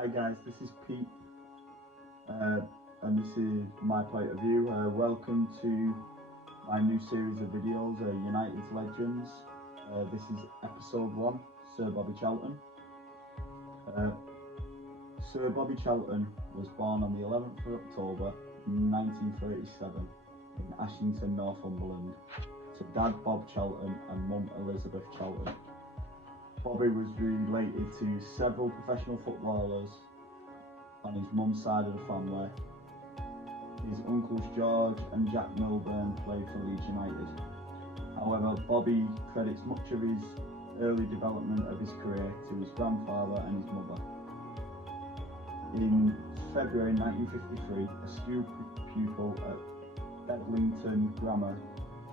Hi guys, this is Pete, and this is my point of view. Welcome to my new series of videos, United's Legends. This is episode 1, Sir Bobby Charlton. Uh, Sir Bobby Charlton was born on the 11th of October 1937 in Ashington, Northumberland, to Dad Bob Charlton and Mum Elizabeth Charlton. Bobby was related to several professional footballers on his mum's side of the family. His uncles George and Jack Milburn played for Leeds United. However, Bobby credits much of his early development of his career to his grandfather and his mother. In February 1953, a school pupil at Bedlington Grammar,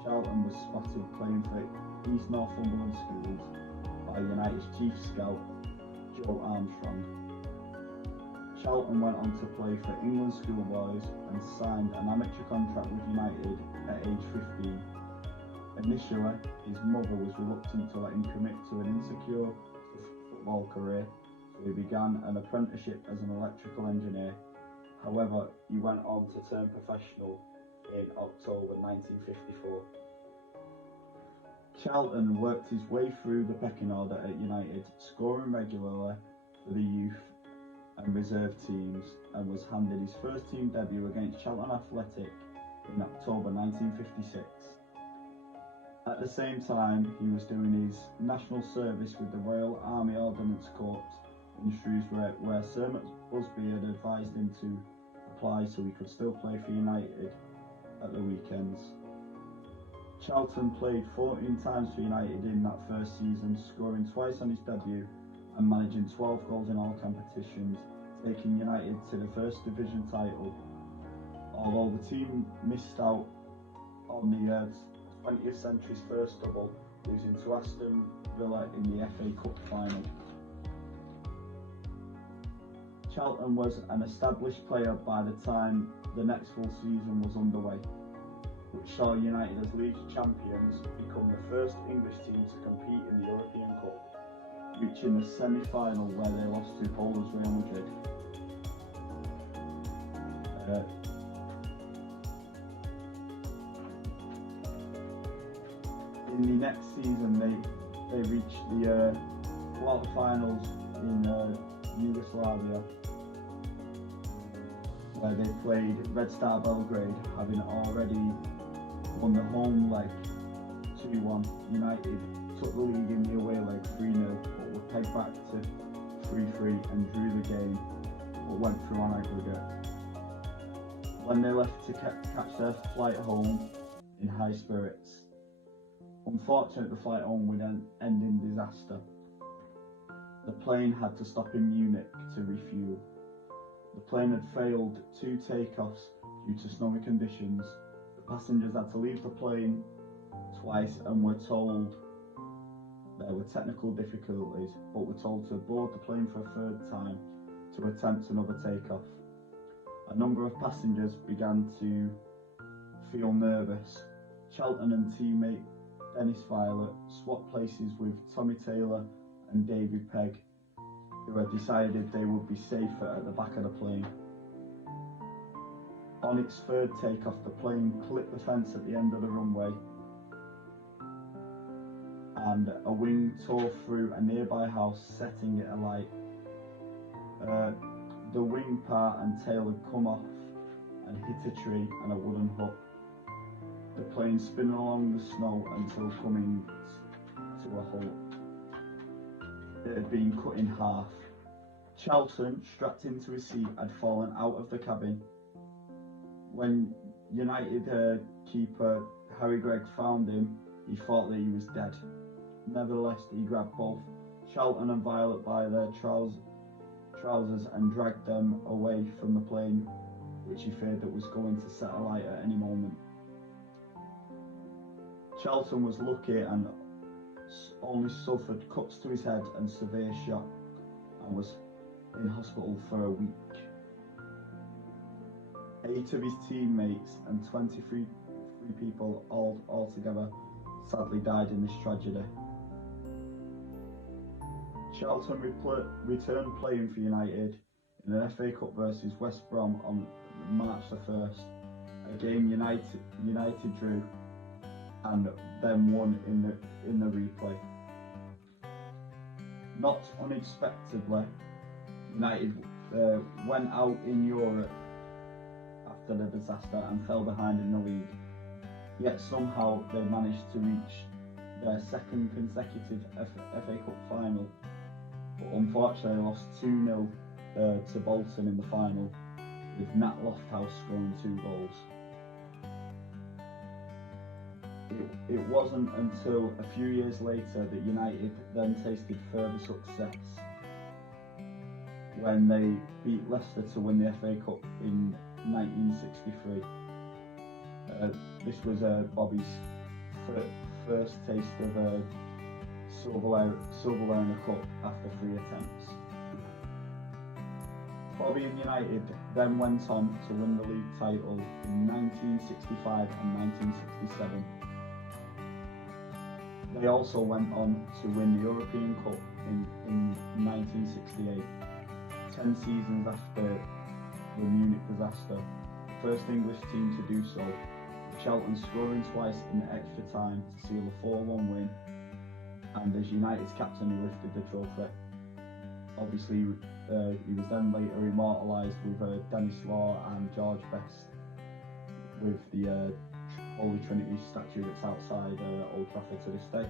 Charlton was spotted playing for East Northumberland schools by United's chief scout, Joe Armstrong. Charlton went on to play for England schoolboys and signed an amateur contract with United at age 15. Initially, his mother was reluctant to let him commit to an insecure football career, so he began an apprenticeship as an electrical engineer. However, he went on to turn professional in October 1954. Charlton worked his way through the pecking order at United, scoring regularly for the youth and reserve teams, and was handed his first team debut against Charlton Athletic in October 1956. At the same time, he was doing his national service with the Royal Army Ordnance Corps in Shrewsbury, where Sir Busby had advised him to apply so he could still play for United at the weekends. Charlton played 14 times for United in that first season, scoring twice on his debut and managing 12 goals in all competitions, taking United to the First Division title. Although the team missed out on the 20th century's first double, losing to Aston Villa in the FA Cup final. Charlton was an established player by the time the next full season was underway, which saw United as league champions become the first English team to compete in the European Cup, reaching the semi-final where they lost to holders Real Madrid. In the next season, they reached the quarterfinals in Yugoslavia, where they played Red Star Belgrade, having already won the home leg 2-1. United took the lead in the away leg 3-0, but were pegged back to 3-3 and drew the game, but went through on aggregate. When they left to catch their flight home in high spirits. Unfortunately, the flight home would end in disaster. The plane had to stop in Munich to refuel. The plane had failed 2 takeoffs due to snowy conditions. The passengers had to leave the plane twice and were told there were technical difficulties, but were told to board the plane for a third time to attempt another takeoff. A number of passengers began to feel nervous. Charlton and teammate Dennis Violet swapped places with Tommy Taylor and David Pegg, who had decided they would be safer at the back of the plane. On its third takeoff, the plane clipped the fence at the end of the runway, and a wing tore through a nearby house, setting it alight. The wing part and tail had come off and hit a tree and a wooden hut. The plane spun along the snow until coming to a halt. It had been cut in half. Charlton, strapped into his seat, had fallen out of the cabin. When United keeper Harry Gregg found him, he thought that he was dead. Nevertheless, he grabbed both Charlton and Violet by their trousers and dragged them away from the plane, which he feared that was going to set alight at any moment. Charlton was lucky and only suffered cuts to his head and severe shock, and was in hospital for a week. 8 of his teammates and 23 people altogether sadly died in this tragedy. Charlton returned playing for United in an FA Cup versus West Brom on March the 1st. A game United drew and then won in the replay. Not unexpectedly, United went out in Europe after the disaster and fell behind in the league. Yet somehow they managed to reach their second consecutive FA Cup final, but unfortunately lost 2-0 to Bolton in the final, with Nat Lofthouse scoring 2 goals. It wasn't until a few years later that United then tasted further success when they beat Leicester to win the FA Cup in 1963. This was Bobby's first taste of a Silverware Cup after 3 attempts. Bobby and United then went on to win the league title in 1965 and 1967. They also went on to win the European Cup in 1968, 10 seasons after the Munich disaster. First English team to do so, Charlton scoring twice in extra time to seal a 4-1 win, and as United's captain he lifted the trophy. Obviously he was then later immortalised with Dennis Law and George Best, with the Holy Trinity statue that's outside Old Trafford to this day.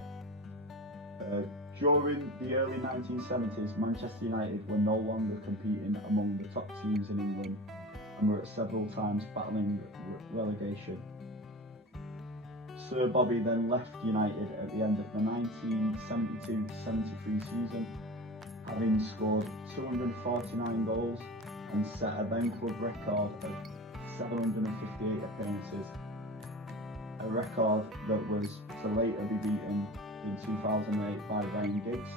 During the early 1970s, Manchester United were no longer competing among the top teams in England and were at several times battling relegation. Sir Bobby then left United at the end of the 1972-73 season, having scored 249 goals and set a then club record of 758 appearances, a record that was to later be beaten in 2008 by Ryan Giggs.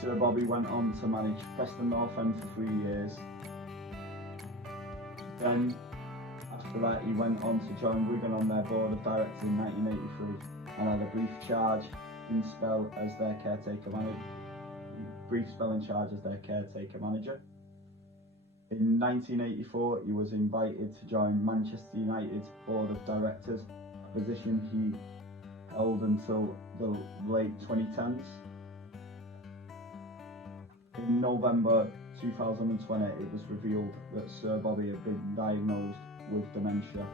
Sir Bobby went on to manage Preston North End for 3 years. Then, after that, he went on to join Wigan on their board of directors in 1983 and had a brief spell in charge as their caretaker manager. In 1984, he was invited to join Manchester United's board of directors, a position he held until the late 2010s. In November 2020, it was revealed that Sir Bobby had been diagnosed with dementia.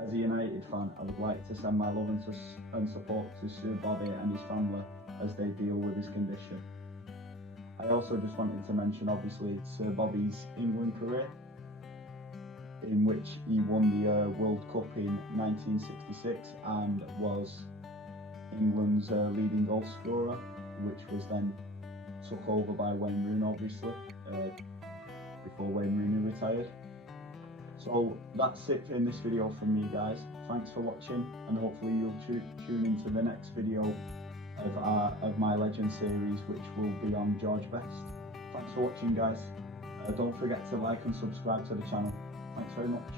As a United fan, I would like to send my love and support to Sir Bobby and his family as they deal with his condition. I also just wanted to mention, obviously, Sir Bobby's England career, in which he won the World Cup in 1966 and was England's leading goal scorer, which was then took over by Wayne Rooney, obviously, before Wayne Rooney retired. So that's it in this video from me, guys. Thanks for watching, and hopefully you'll tune into the next video of my Legend series, which will be on George Best. Thanks for watching, guys. Don't forget to like and subscribe to the channel. Thanks very much.